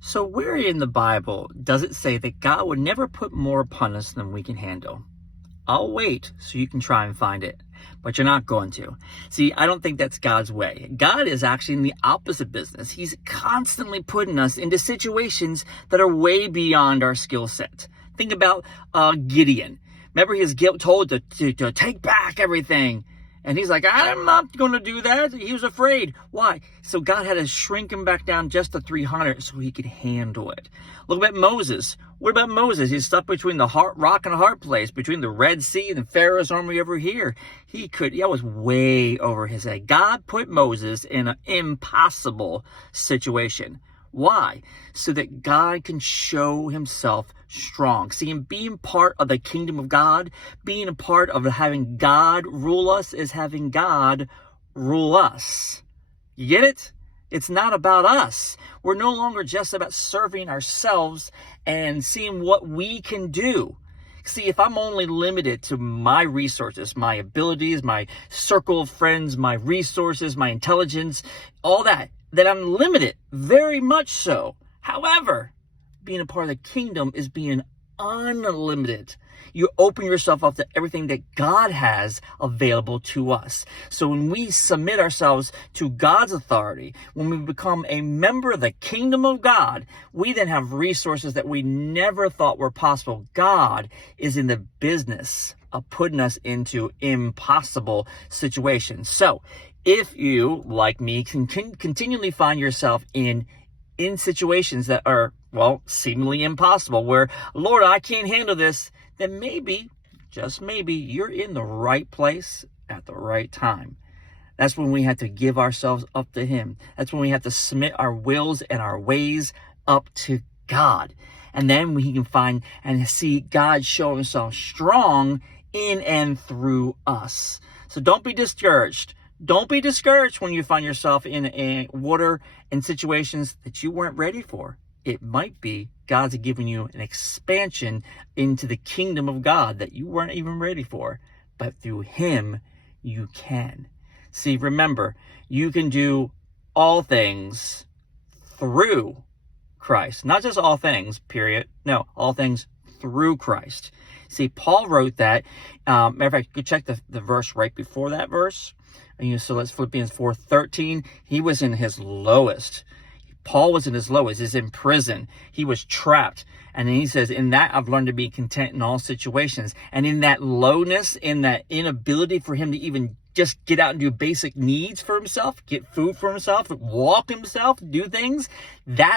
So where in the Bible does it say that God would never put more upon us than we can handle? I'll wait so you can try and find it, but you're not going to. See, I don't think that's God's way. God is actually in the opposite business. He's constantly putting us into situations that are way beyond our skill set. Think about Gideon. Remember, he was told to take back everything. And he's like, I'm not going to do that. He was afraid. Why? So God had to shrink him back down just to 300 so he could handle it. Look at Moses. What about Moses? He's stuck between the rock and a hard place, between the Red Sea and Pharaoh's army over here. That was way over his head. God put Moses in an impossible situation. Why? So that God can show himself strong. See, and being part of the kingdom of God, being a part of having God rule us is having God rule us. You get it? It's not about us. We're no longer just about serving ourselves and seeing what we can do. See, if I'm only limited to my resources, my abilities, my circle of friends, my resources, my intelligence, all that, then I'm limited, very much so. However, being a part of the kingdom is being unlimited. You open yourself up to everything that God has available to us. So when we submit ourselves to God's authority, when we become a member of the kingdom of God, we then have resources that we never thought were possible. God is in the business of putting us into impossible situations. So if you, like me, can continually find yourself in situations that are, well, seemingly impossible, where, Lord, I can't handle this, then maybe, just maybe, you're in the right place at the right time. That's when we have to give ourselves up to him. That's when we have to submit our wills and our ways up to God. And then we can find and see God show himself strong in and through us. So don't be discouraged. Don't be discouraged when you find yourself in a water and situations that you weren't ready for. It might be God's giving you an expansion into the kingdom of God that you weren't even ready for. But through him, you can. See, remember, you can do all things through Christ. Not just all things, period. No, all things through Christ. See, Paul wrote that. Matter of fact, you check the verse right before that verse. So let's Philippians 4:13. He was in his lowest. Paul was in his lowest. He's in prison. He was trapped. And then he says, in that I've learned to be content in all situations. And in that lowness, in that inability for him to even just get out and do basic needs for himself, get food for himself, walk himself, do things, that